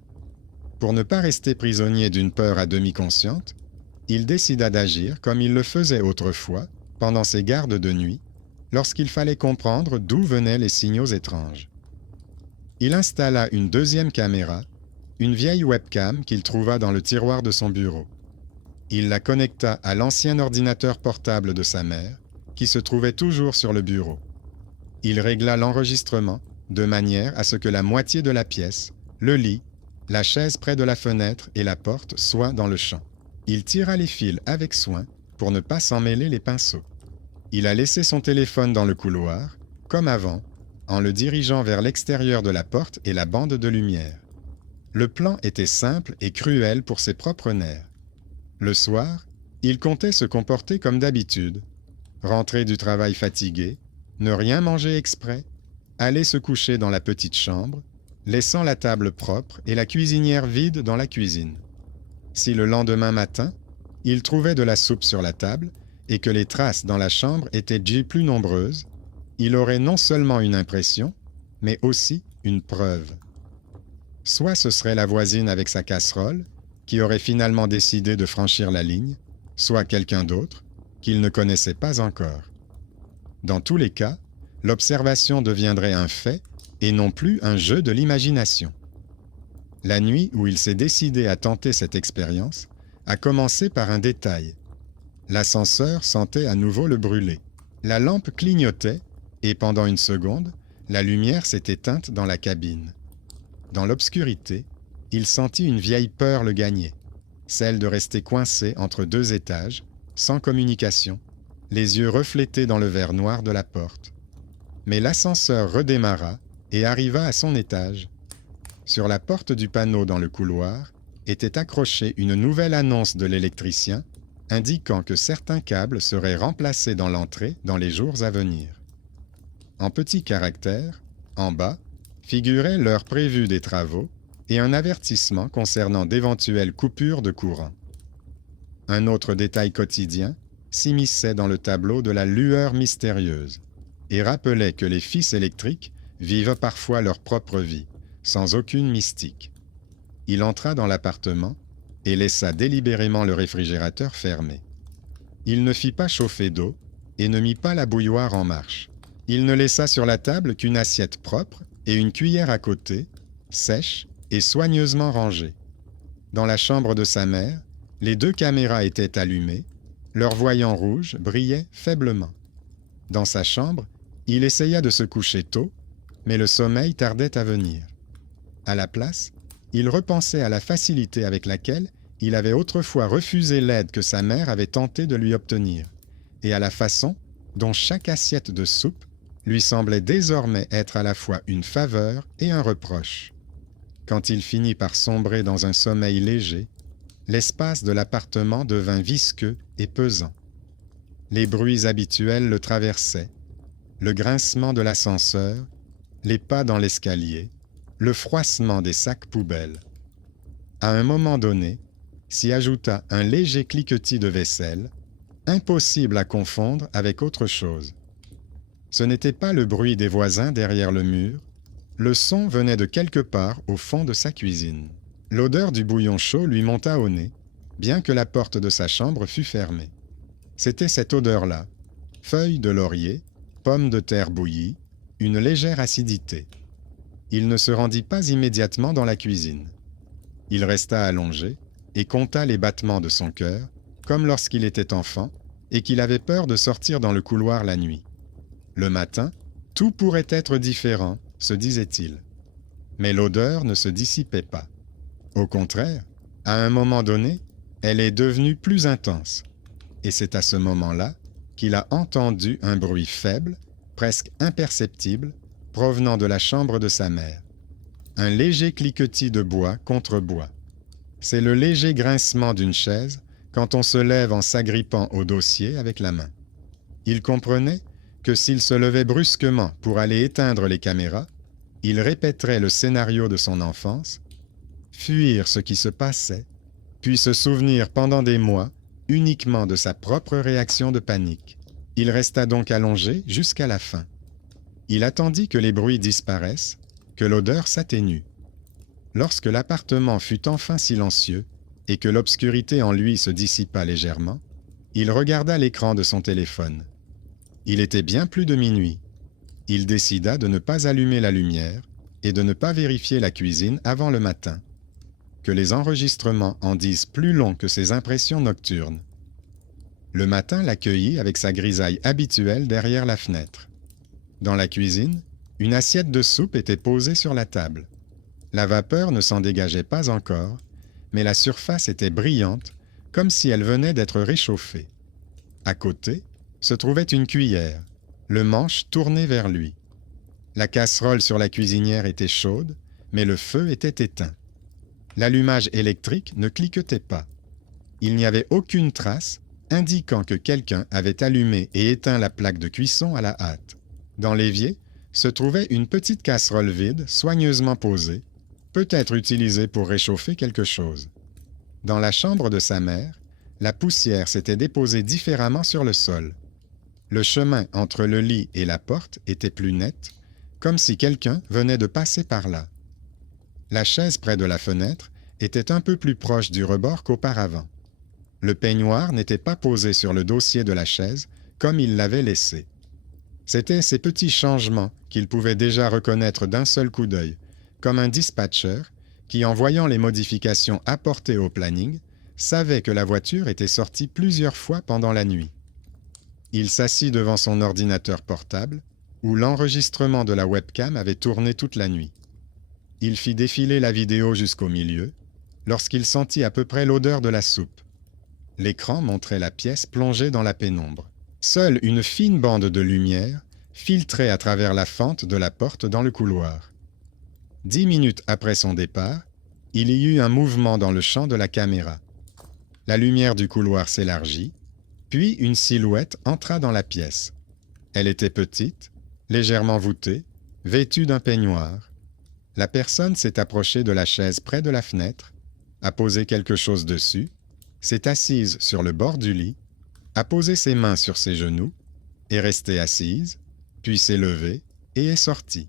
Pour ne pas rester prisonnier d'une peur à demi consciente, il décida d'agir comme il le faisait autrefois, pendant ses gardes de nuit, lorsqu'il fallait comprendre d'où venaient les signaux étranges. Il installa une deuxième caméra, une vieille webcam qu'il trouva dans le tiroir de son bureau. Il la connecta à l'ancien ordinateur portable de sa mère, qui se trouvait toujours sur le bureau. Il régla l'enregistrement de manière à ce que la moitié de la pièce, le lit, la chaise près de la fenêtre et la porte soient dans le champ. Il tira les fils avec soin pour ne pas s'en mêler les pinceaux. Il a laissé son téléphone dans le couloir, comme avant, en le dirigeant vers l'extérieur de la porte et la bande de lumière. Le plan était simple et cruel pour ses propres nerfs. Le soir, il comptait se comporter comme d'habitude, rentrer du travail fatigué, ne rien manger exprès, aller se coucher dans la petite chambre, laissant la table propre et la cuisinière vide dans la cuisine. Si le lendemain matin, il trouvait de la soupe sur la table et que les traces dans la chambre étaient plus nombreuses, il aurait non seulement une impression, mais aussi une preuve. Soit ce serait la voisine avec sa casserole, qui aurait finalement décidé de franchir la ligne, soit quelqu'un d'autre, qu'il ne connaissait pas encore. Dans tous les cas, l'observation deviendrait un fait et non plus un jeu de l'imagination. La nuit où il s'est décidé à tenter cette expérience a commencé par un détail. L'ascenseur sentait à nouveau le brûler. La lampe clignotait et pendant une seconde, la lumière s'est éteinte dans la cabine. Dans l'obscurité, il sentit une vieille peur le gagner, celle de rester coincé entre deux étages, sans communication, les yeux reflétés dans le verre noir de la porte. Mais l'ascenseur redémarra et arriva à son étage. Sur la porte du panneau dans le couloir était accrochée une nouvelle annonce de l'électricien indiquant que certains câbles seraient remplacés dans l'entrée dans les jours à venir. En petits caractères, en bas, figurait l'heure prévue des travaux et un avertissement concernant d'éventuelles coupures de courant. Un autre détail quotidien s'immisçait dans le tableau de la lueur mystérieuse et rappelait que les fils électriques vivent parfois leur propre vie, sans aucune mystique. Il entra dans l'appartement et laissa délibérément le réfrigérateur fermé. Il ne fit pas chauffer d'eau et ne mit pas la bouilloire en marche. Il ne laissa sur la table qu'une assiette propre et une cuillère à côté, sèche et soigneusement rangée. Dans la chambre de sa mère, les 2 caméras étaient allumées, leur voyant rouge brillait faiblement. Dans sa chambre, il essaya de se coucher tôt, mais le sommeil tardait à venir. À la place, il repensait à la facilité avec laquelle il avait autrefois refusé l'aide que sa mère avait tenté de lui obtenir, et à la façon dont chaque assiette de soupe lui semblait désormais être à la fois une faveur et un reproche. Quand il finit par sombrer dans un sommeil léger, l'espace de l'appartement devint visqueux et pesant. Les bruits habituels le traversaient, le grincement de l'ascenseur, les pas dans l'escalier, le froissement des sacs poubelles. À un moment donné, s'y ajouta un léger cliquetis de vaisselle, impossible à confondre avec autre chose. Ce n'était pas le bruit des voisins derrière le mur, le son venait de quelque part au fond de sa cuisine. L'odeur du bouillon chaud lui monta au nez, bien que la porte de sa chambre fût fermée. C'était cette odeur-là, feuilles de laurier, pommes de terre bouillies, une légère acidité. Il ne se rendit pas immédiatement dans la cuisine. Il resta allongé et compta les battements de son cœur, comme lorsqu'il était enfant et qu'il avait peur de sortir dans le couloir la nuit. Le matin, tout pourrait être différent, se disait-il. Mais l'odeur ne se dissipait pas. Au contraire, à un moment donné, elle est devenue plus intense. Et c'est à ce moment-là qu'il a entendu un bruit faible, presque imperceptible, provenant de la chambre de sa mère. Un léger cliquetis de bois contre bois. C'est le léger grincement d'une chaise quand on se lève en s'agrippant au dossier avec la main. Il comprenait que s'il se levait brusquement pour aller éteindre les caméras, il répéterait le scénario de son enfance, fuir ce qui se passait, puis se souvenir pendant des mois uniquement de sa propre réaction de panique. Il resta donc allongé jusqu'à la fin. Il attendit que les bruits disparaissent, que l'odeur s'atténue. Lorsque l'appartement fut enfin silencieux et que l'obscurité en lui se dissipa légèrement, il regarda l'écran de son téléphone. Il était bien plus de minuit. Il décida de ne pas allumer la lumière et de ne pas vérifier la cuisine avant le matin. Que les enregistrements en disent plus long que ses impressions nocturnes. Le matin l'accueillit avec sa grisaille habituelle derrière la fenêtre. Dans la cuisine, une assiette de soupe était posée sur la table. La vapeur ne s'en dégageait pas encore, mais la surface était brillante, comme si elle venait d'être réchauffée. À côté, se trouvait une cuillère, le manche tourné vers lui. La casserole sur la cuisinière était chaude, mais le feu était éteint. L'allumage électrique ne cliquetait pas. Il n'y avait aucune trace indiquant que quelqu'un avait allumé et éteint la plaque de cuisson à la hâte. Dans l'évier se trouvait une petite casserole vide, soigneusement posée, peut-être utilisée pour réchauffer quelque chose. Dans la chambre de sa mère, la poussière s'était déposée différemment sur le sol. Le chemin entre le lit et la porte était plus net, comme si quelqu'un venait de passer par là. La chaise près de la fenêtre était un peu plus proche du rebord qu'auparavant. Le peignoir n'était pas posé sur le dossier de la chaise comme il l'avait laissé. C'étaient ces petits changements qu'il pouvait déjà reconnaître d'un seul coup d'œil, comme un dispatcher qui, en voyant les modifications apportées au planning, savait que la voiture était sortie plusieurs fois pendant la nuit. Il s'assit devant son ordinateur portable, où l'enregistrement de la webcam avait tourné toute la nuit. Il fit défiler la vidéo jusqu'au milieu, lorsqu'il sentit à peu près l'odeur de la soupe. L'écran montrait la pièce plongée dans la pénombre. Seule une fine bande de lumière filtrait à travers la fente de la porte dans le couloir. 10 minutes après son départ, il y eut un mouvement dans le champ de la caméra. La lumière du couloir s'élargit, puis une silhouette entra dans la pièce. Elle était petite, légèrement voûtée, vêtue d'un peignoir. La personne s'est approchée de la chaise près de la fenêtre, a posé quelque chose dessus, s'est assise sur le bord du lit, a posé ses mains sur ses genoux, est restée assise, puis s'est levée et est sortie.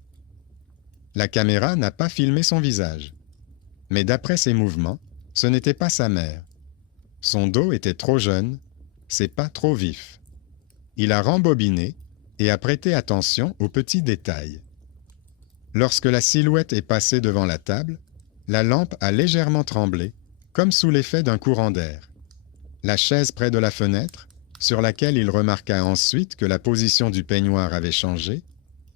La caméra n'a pas filmé son visage. Mais d'après ses mouvements, ce n'était pas sa mère. Son dos était trop jeune, ses pas trop vifs. Il a rembobiné et a prêté attention aux petits détails. Lorsque la silhouette est passée devant la table, la lampe a légèrement tremblé, comme sous l'effet d'un courant d'air. La chaise près de la fenêtre, sur laquelle il remarqua ensuite que la position du peignoir avait changé,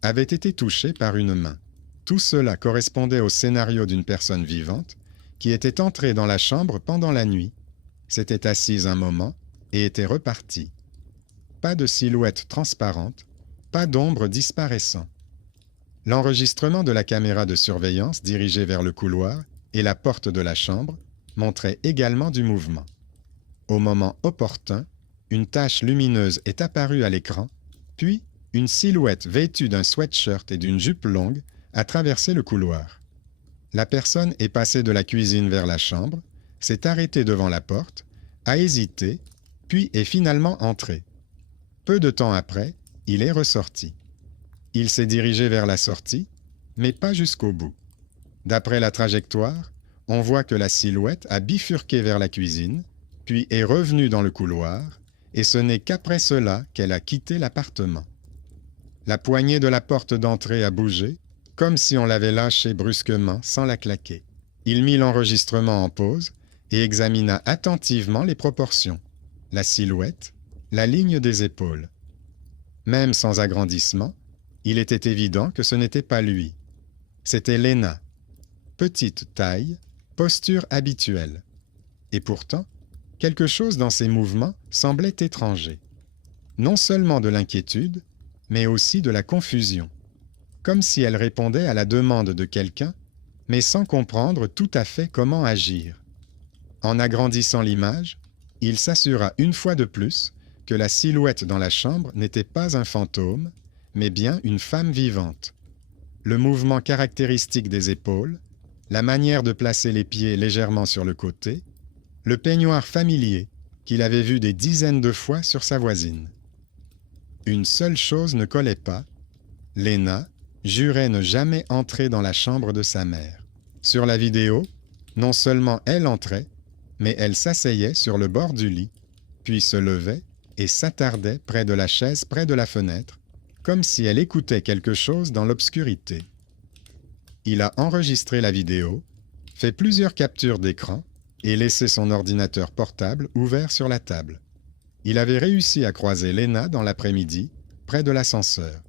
avait été touché par une main. Tout cela correspondait au scénario d'une personne vivante qui était entrée dans la chambre pendant la nuit, s'était assise un moment et était repartie. Pas de silhouette transparente, pas d'ombre disparaissant. L'enregistrement de la caméra de surveillance dirigée vers le couloir et la porte de la chambre montrait également du mouvement. Au moment opportun, une tache lumineuse est apparue à l'écran, puis une silhouette vêtue d'un sweatshirt et d'une jupe longue a traversé le couloir. La personne est passée de la cuisine vers la chambre, s'est arrêtée devant la porte, a hésité, puis est finalement entrée. Peu de temps après, il est ressorti. Il s'est dirigé vers la sortie, mais pas jusqu'au bout. D'après la trajectoire, on voit que la silhouette a bifurqué vers la cuisine, puis est revenue dans le couloir, et ce n'est qu'après cela qu'elle a quitté l'appartement. La poignée de la porte d'entrée a bougé, comme si on l'avait lâchée brusquement sans la claquer. Il mit l'enregistrement en pause et examina attentivement les proportions, la silhouette, la ligne des épaules. Même sans agrandissement, il était évident que ce n'était pas lui. C'était Lena. Petite taille, posture habituelle. Et pourtant, quelque chose dans ses mouvements semblait étranger. Non seulement de l'inquiétude, mais aussi de la confusion. Comme si elle répondait à la demande de quelqu'un, mais sans comprendre tout à fait comment agir. En agrandissant l'image, il s'assura une fois de plus que la silhouette dans la chambre n'était pas un fantôme, mais bien une femme vivante. Le mouvement caractéristique des épaules, la manière de placer les pieds légèrement sur le côté, le peignoir familier qu'il avait vu des dizaines de fois sur sa voisine. Une seule chose ne collait pas. Lena jurait ne jamais entrer dans la chambre de sa mère. Sur la vidéo, non seulement elle entrait, mais elle s'asseyait sur le bord du lit, puis se levait et s'attardait près de la chaise près de la fenêtre, comme si elle écoutait quelque chose dans l'obscurité. Il a enregistré la vidéo, fait plusieurs captures d'écran et laissé son ordinateur portable ouvert sur la table. Il avait réussi à croiser Lena dans l'après-midi, près de l'ascenseur.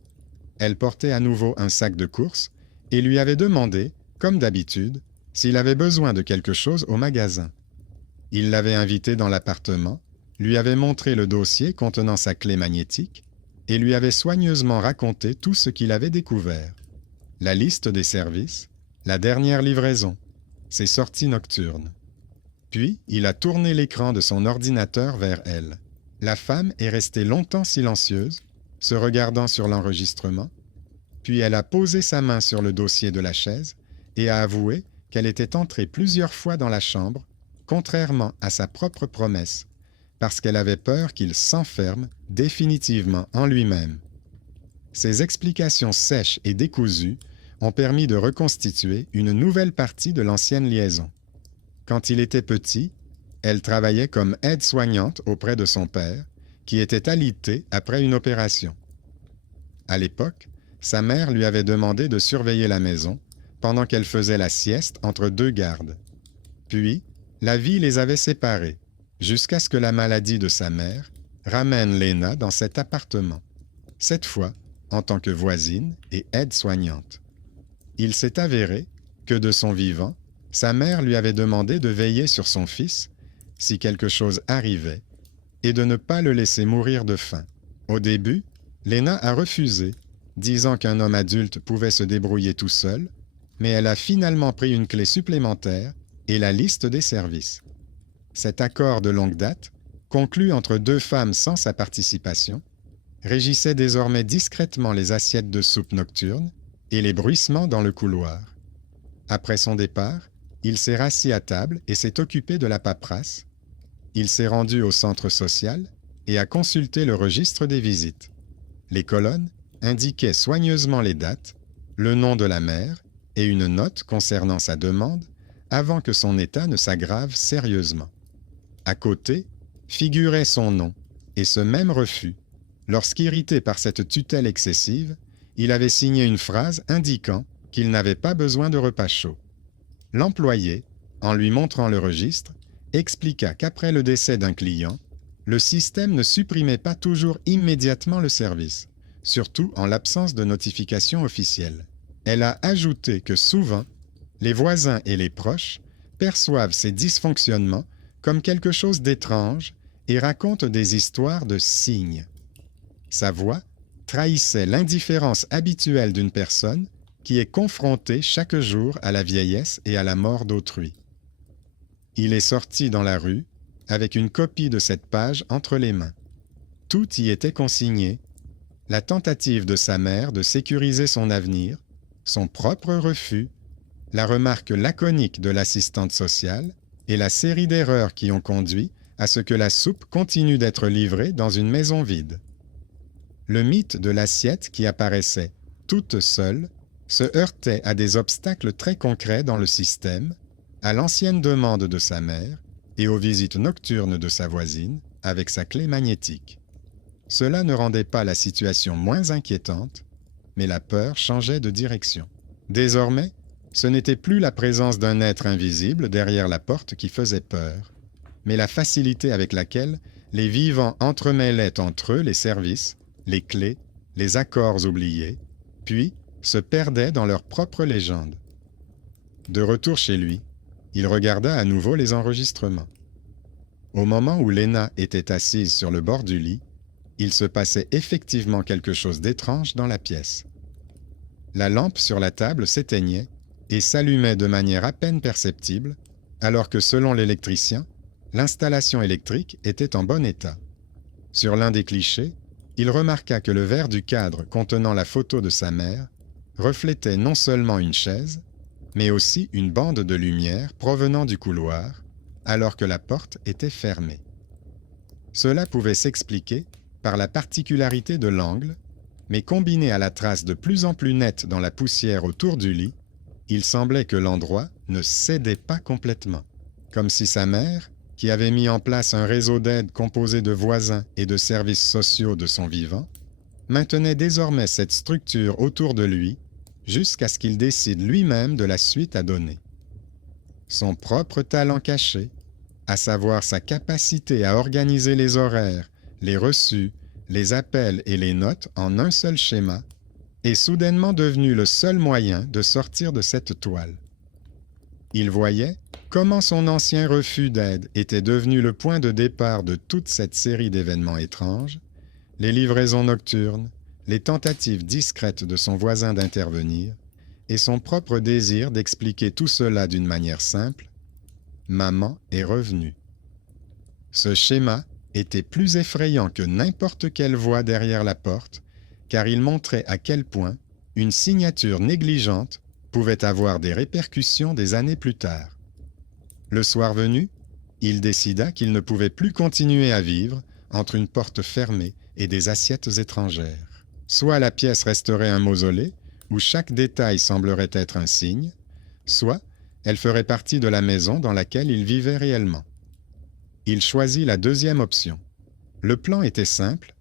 Elle portait à nouveau un sac de courses et lui avait demandé, comme d'habitude, s'il avait besoin de quelque chose au magasin. Il l'avait invitée dans l'appartement, lui avait montré le dossier contenant sa clé magnétique et lui avait soigneusement raconté tout ce qu'il avait découvert. La liste des services, la dernière livraison, ses sorties nocturnes. Puis, il a tourné l'écran de son ordinateur vers elle. La femme est restée longtemps silencieuse, se regardant sur l'enregistrement, puis elle a posé sa main sur le dossier de la chaise et a avoué qu'elle était entrée plusieurs fois dans la chambre, contrairement à sa propre promesse, parce qu'elle avait peur qu'il s'enferme définitivement en lui-même. Ces explications sèches et décousues ont permis de reconstituer une nouvelle partie de l'ancienne liaison. Quand il était petit, elle travaillait comme aide-soignante auprès de son père, qui était alité après une opération. À l'époque, sa mère lui avait demandé de surveiller la maison pendant qu'elle faisait la sieste entre deux gardes. Puis, la vie les avait séparés, jusqu'à ce que la maladie de sa mère ramène Lena dans cet appartement, cette fois en tant que voisine et aide-soignante. Il s'est avéré que de son vivant, sa mère lui avait demandé de veiller sur son fils si quelque chose arrivait et de ne pas le laisser mourir de faim. Au début, Lena a refusé, disant qu'un homme adulte pouvait se débrouiller tout seul, mais elle a finalement pris une clé supplémentaire et la liste des services. Cet accord de longue date, conclu entre deux femmes sans sa participation, régissait désormais discrètement les assiettes de soupe nocturne et les bruissements dans le couloir. Après son départ, il s'est rassis à table et s'est occupé de la paperasse. Il s'est rendu au centre social et a consulté le registre des visites. Les colonnes indiquaient soigneusement les dates, le nom de la mère et une note concernant sa demande avant que son état ne s'aggrave sérieusement. À côté, figurait son nom et ce même refus, lorsqu'irrité par cette tutelle excessive, il avait signé une phrase indiquant qu'il n'avait pas besoin de repas chaud. L'employé, en lui montrant le registre, expliqua qu'après le décès d'un client, le système ne supprimait pas toujours immédiatement le service, surtout en l'absence de notification officielle. Elle a ajouté que souvent, les voisins et les proches perçoivent ces dysfonctionnements comme quelque chose d'étrange et racontent des histoires de signes. Sa voix trahissait l'indifférence habituelle d'une personne qui est confrontée chaque jour à la vieillesse et à la mort d'autrui. Il est sorti dans la rue avec une copie de cette page entre les mains. Tout y était consigné, la tentative de sa mère de sécuriser son avenir, son propre refus, la remarque laconique de l'assistante sociale et la série d'erreurs qui ont conduit à ce que la soupe continue d'être livrée dans une maison vide. Le mythe de l'assiette qui apparaissait toute seule se heurtait à des obstacles très concrets dans le système, à l'ancienne demande de sa mère et aux visites nocturnes de sa voisine avec sa clé magnétique. Cela ne rendait pas la situation moins inquiétante, mais la peur changeait de direction. Désormais, ce n'était plus la présence d'un être invisible derrière la porte qui faisait peur, mais la facilité avec laquelle les vivants entremêlaient entre eux les services, les clés, les accords oubliés, puis se perdaient dans leur propre légende. De retour chez lui, il regarda à nouveau les enregistrements. Au moment où Léna était assise sur le bord du lit, il se passait effectivement quelque chose d'étrange dans la pièce. La lampe sur la table s'éteignait et s'allumait de manière à peine perceptible, alors que selon l'électricien, l'installation électrique était en bon état. Sur l'un des clichés, il remarqua que le verre du cadre contenant la photo de sa mère reflétait non seulement une chaise, mais aussi une bande de lumière provenant du couloir, alors que la porte était fermée. Cela pouvait s'expliquer par la particularité de l'angle, mais combiné à la trace de plus en plus nette dans la poussière autour du lit, il semblait que l'endroit ne cédait pas complètement, comme si sa mère, qui avait mis en place un réseau d'aide composé de voisins et de services sociaux de son vivant, maintenait désormais cette structure autour de lui jusqu'à ce qu'il décide lui-même de la suite à donner. Son propre talent caché, à savoir sa capacité à organiser les horaires, les reçus, les appels et les notes en un seul schéma, est soudainement devenu le seul moyen de sortir de cette toile. Il voyait comment son ancien refus d'aide était devenu le point de départ de toute cette série d'événements étranges, les livraisons nocturnes, les tentatives discrètes de son voisin d'intervenir, et son propre désir d'expliquer tout cela d'une manière simple. Maman est revenue. Ce schéma était plus effrayant que n'importe quelle voix derrière la porte, car il montrait à quel point une signature négligente pouvait avoir des répercussions des années plus tard. Le soir venu, il décida qu'il ne pouvait plus continuer à vivre entre une porte fermée et des assiettes étrangères. Soit la pièce resterait un mausolée, où chaque détail semblerait être un signe, soit elle ferait partie de la maison dans laquelle il vivait réellement. Il choisit la deuxième option. Le plan était simple,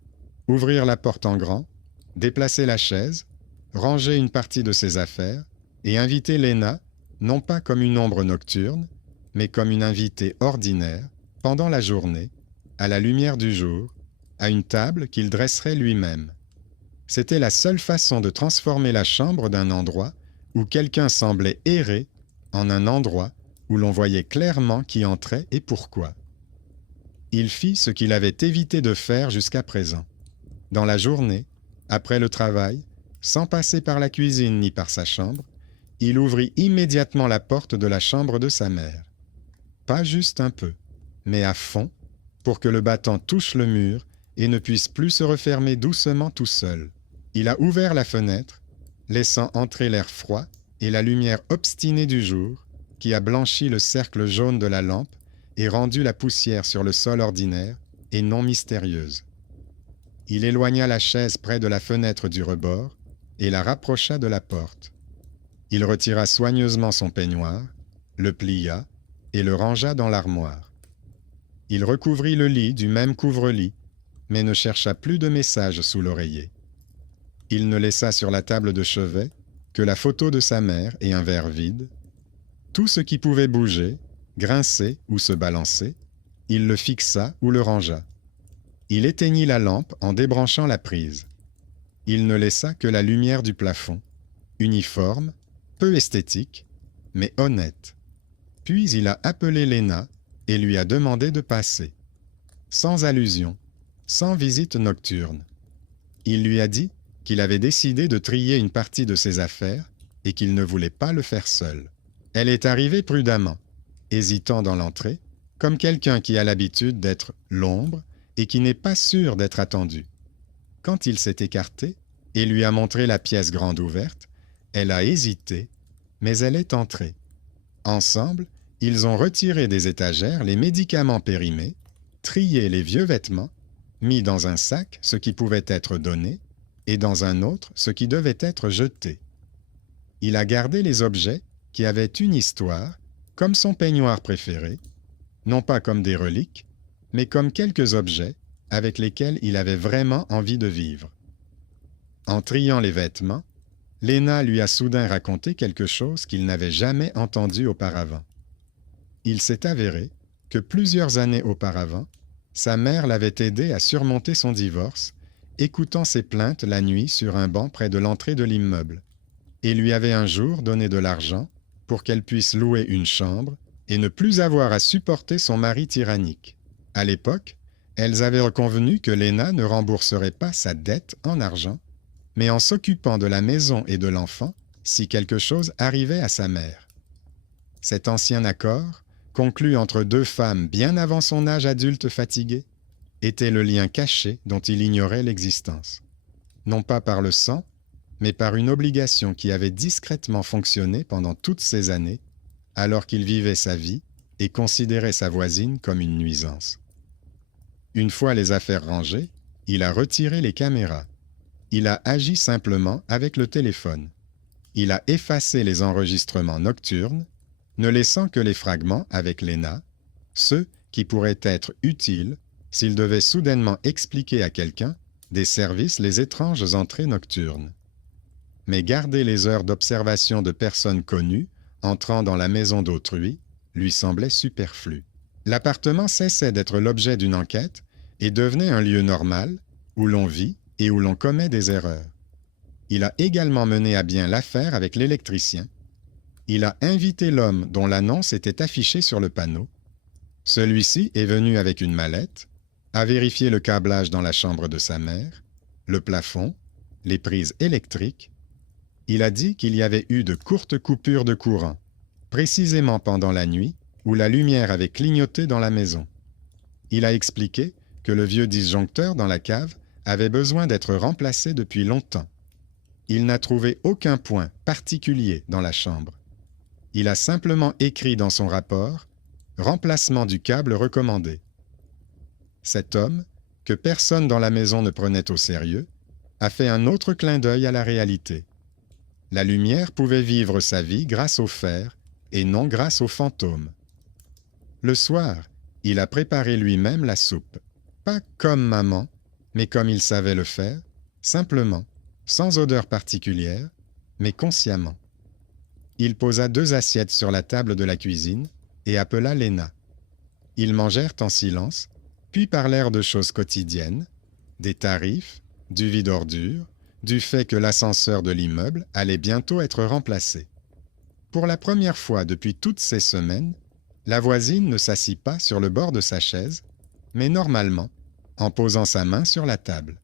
ouvrir la porte en grand, déplacer la chaise, ranger une partie de ses affaires et inviter Léna, non pas comme une ombre nocturne, mais comme une invitée ordinaire, pendant la journée, à la lumière du jour, à une table qu'il dresserait lui-même. C'était la seule façon de transformer la chambre d'un endroit où quelqu'un semblait errer en un endroit où l'on voyait clairement qui entrait et pourquoi. Il fit ce qu'il avait évité de faire jusqu'à présent. Dans la journée, après le travail, sans passer par la cuisine ni par sa chambre, il ouvrit immédiatement la porte de la chambre de sa mère. Pas juste un peu, mais à fond, pour que le battant touche le mur et ne puisse plus se refermer doucement tout seul. Il a ouvert la fenêtre, laissant entrer l'air froid et la lumière obstinée du jour, qui a blanchi le cercle jaune de la lampe et rendu la poussière sur le sol ordinaire et non mystérieuse. Il éloigna la chaise près de la fenêtre du rebord et la rapprocha de la porte. Il retira soigneusement son peignoir, le plia et le rangea dans l'armoire. Il recouvrit le lit du même couvre-lit, mais ne chercha plus de message sous l'oreiller. Il ne laissa sur la table de chevet que la photo de sa mère et un verre vide. Tout ce qui pouvait bouger, grincer ou se balancer, il le fixa ou le rangea. Il éteignit la lampe en débranchant la prise. Il ne laissa que la lumière du plafond, uniforme, peu esthétique, mais honnête. Puis il a appelé Léna et lui a demandé de passer. Sans allusion, sans visite nocturne. Il lui a dit qu'il avait décidé de trier une partie de ses affaires et qu'il ne voulait pas le faire seul. Elle est arrivée prudemment, hésitant dans l'entrée, comme quelqu'un qui a l'habitude d'être l'ombre et qui n'est pas sûr d'être attendu. Quand il s'est écarté et lui a montré la pièce grande ouverte, elle a hésité, mais elle est entrée. Ensemble, ils ont retiré des étagères les médicaments périmés, trié les vieux vêtements, mis dans un sac ce qui pouvait être donné et dans un autre ce qui devait être jeté. Il a gardé les objets qui avaient une histoire, comme son peignoir préféré, non pas comme des reliques, mais comme quelques objets avec lesquels il avait vraiment envie de vivre. En triant les vêtements, Léna lui a soudain raconté quelque chose qu'il n'avait jamais entendu auparavant. Il s'est avéré que plusieurs années auparavant, sa mère l'avait aidé à surmonter son divorce, écoutant ses plaintes la nuit sur un banc près de l'entrée de l'immeuble, et lui avait un jour donné de l'argent pour qu'elle puisse louer une chambre et ne plus avoir à supporter son mari tyrannique. À l'époque, elles avaient convenu que Léna ne rembourserait pas sa dette en argent, mais en s'occupant de la maison et de l'enfant si quelque chose arrivait à sa mère. Cet ancien accord, conclu entre deux femmes bien avant son âge adulte fatigué, était le lien caché dont il ignorait l'existence. Non pas par le sang, mais par une obligation qui avait discrètement fonctionné pendant toutes ces années, alors qu'il vivait sa vie et considérait sa voisine comme une nuisance. Une fois les affaires rangées, il a retiré les caméras. Il a agi simplement avec le téléphone. Il a effacé les enregistrements nocturnes, ne laissant que les fragments avec Léna, ceux qui pourraient être utiles s'il devait soudainement expliquer à quelqu'un des services les étranges entrées nocturnes. Mais garder les heures d'observation de personnes connues entrant dans la maison d'autrui lui semblait superflu. L'appartement cessait d'être l'objet d'une enquête et devenait un lieu normal où l'on vit et où l'on commet des erreurs. Il a également mené à bien l'affaire avec l'électricien. Il a invité l'homme dont l'annonce était affichée sur le panneau. Celui-ci est venu avec une mallette, a vérifié le câblage dans la chambre de sa mère, le plafond, les prises électriques. Il a dit qu'il y avait eu de courtes coupures de courant, précisément pendant la nuit où la lumière avait clignoté dans la maison. Il a expliqué que le vieux disjoncteur dans la cave avait besoin d'être remplacé depuis longtemps. Il n'a trouvé aucun point particulier dans la chambre. Il a simplement écrit dans son rapport « Remplacement du câble recommandé ». Cet homme, que personne dans la maison ne prenait au sérieux, a fait un autre clin d'œil à la réalité. La lumière pouvait vivre sa vie grâce au fer et non grâce aux fantômes. Le soir, il a préparé lui-même la soupe. Pas comme maman, mais comme il savait le faire, simplement, sans odeur particulière, mais consciemment. Il posa 2 assiettes sur la table de la cuisine et appela Léna. Ils mangèrent en silence, puis parlèrent de choses quotidiennes, des tarifs, du vide-ordures, du fait que l'ascenseur de l'immeuble allait bientôt être remplacé. Pour la première fois depuis toutes ces semaines, la voisine ne s'assit pas sur le bord de sa chaise, mais normalement, en posant sa main sur la table.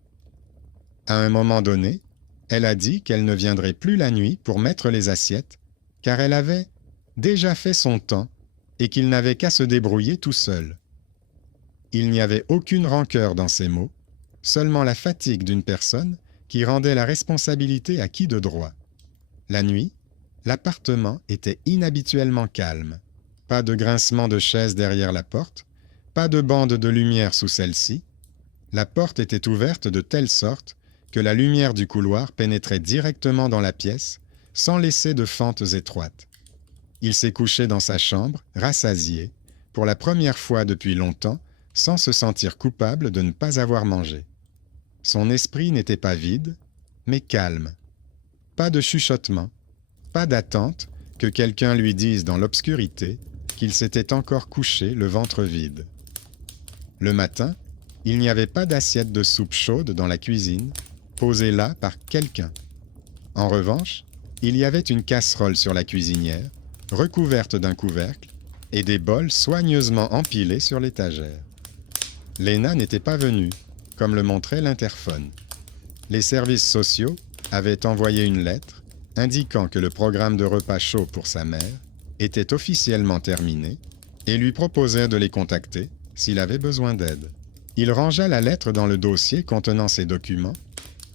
À un moment donné, elle a dit qu'elle ne viendrait plus la nuit pour mettre les assiettes, car elle avait déjà fait son temps et qu'il n'avait qu'à se débrouiller tout seul. Il n'y avait aucune rancœur dans ces mots, seulement la fatigue d'une personne qui rendait la responsabilité à qui de droit. La nuit, l'appartement était inhabituellement calme. Pas de grincement de chaise derrière la porte, pas de bande de lumière sous celle-ci. La porte était ouverte de telle sorte que la lumière du couloir pénétrait directement dans la pièce, sans laisser de fentes étroites. Il s'est couché dans sa chambre, rassasié, pour la première fois depuis longtemps, sans se sentir coupable de ne pas avoir mangé. Son esprit n'était pas vide, mais calme. Pas de chuchotement, pas d'attente que quelqu'un lui dise dans l'obscurité qu'il s'était encore couché le ventre vide. Le matin, il n'y avait pas d'assiette de soupe chaude dans la cuisine, posée là par quelqu'un. En revanche, il y avait une casserole sur la cuisinière, recouverte d'un couvercle, et des bols soigneusement empilés sur l'étagère. Léna n'était pas venue, comme le montrait l'interphone. Les services sociaux avaient envoyé une lettre indiquant que le programme de repas chaud pour sa mère était officiellement terminé et lui proposèrent de les contacter s'il avait besoin d'aide. Il rangea la lettre dans le dossier contenant ses documents,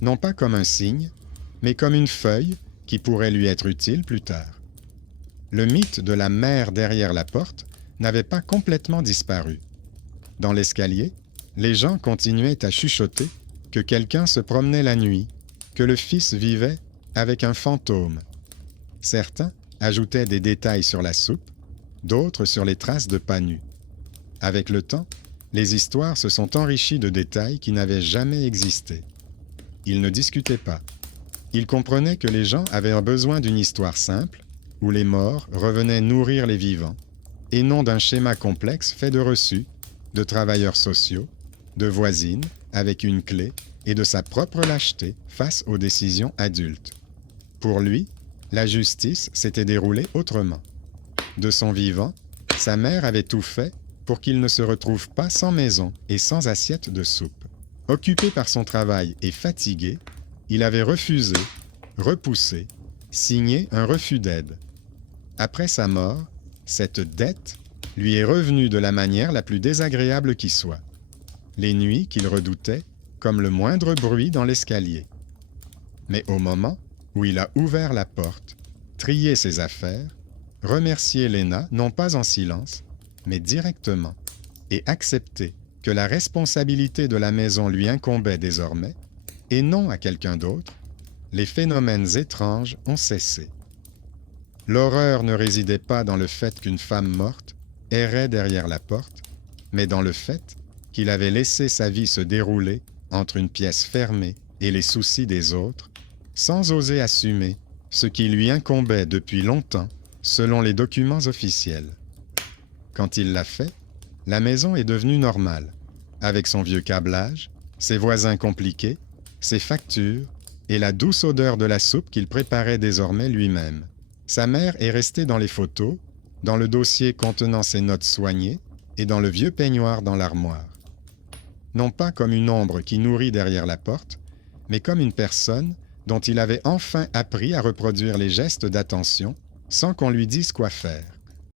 non pas comme un signe, mais comme une feuille qui pourrait lui être utile plus tard. Le mythe de la mère derrière la porte n'avait pas complètement disparu. Dans l'escalier, les gens continuaient à chuchoter que quelqu'un se promenait la nuit, que le fils vivait avec un fantôme. Certains ajoutaient des détails sur la soupe, d'autres sur les traces de pas nus. Avec le temps, les histoires se sont enrichies de détails qui n'avaient jamais existé. Ils ne discutaient pas. Ils comprenaient que les gens avaient besoin d'une histoire simple, où les morts revenaient nourrir les vivants, et non d'un schéma complexe fait de reçus, de travailleurs sociaux, de voisines avec une clé et de sa propre lâcheté face aux décisions adultes. Pour lui, la justice s'était déroulée autrement. De son vivant, sa mère avait tout fait pour qu'il ne se retrouve pas sans maison et sans assiette de soupe. Occupé par son travail et fatigué, il avait refusé, repoussé, signé un refus d'aide. Après sa mort, cette dette lui est revenue de la manière la plus désagréable qui soit. Les nuits qu'il redoutait comme le moindre bruit dans l'escalier. Mais au moment où il a ouvert la porte, trié ses affaires, remercié Léna non pas en silence, mais directement, et accepté que la responsabilité de la maison lui incombait désormais, et non à quelqu'un d'autre, les phénomènes étranges ont cessé. L'horreur ne résidait pas dans le fait qu'une femme morte errait derrière la porte, mais dans le fait qu'il avait laissé sa vie se dérouler entre une pièce fermée et les soucis des autres, sans oser assumer ce qui lui incombait depuis longtemps selon les documents officiels. Quand il l'a fait, la maison est devenue normale, avec son vieux câblage, ses voisins compliqués, ses factures et la douce odeur de la soupe qu'il préparait désormais lui-même. Sa mère est restée dans les photos, dans le dossier contenant ses notes soignées et dans le vieux peignoir dans l'armoire. Non pas comme une ombre qui nourrit derrière la porte, mais comme une personne dont il avait enfin appris à reproduire les gestes d'attention sans qu'on lui dise quoi faire.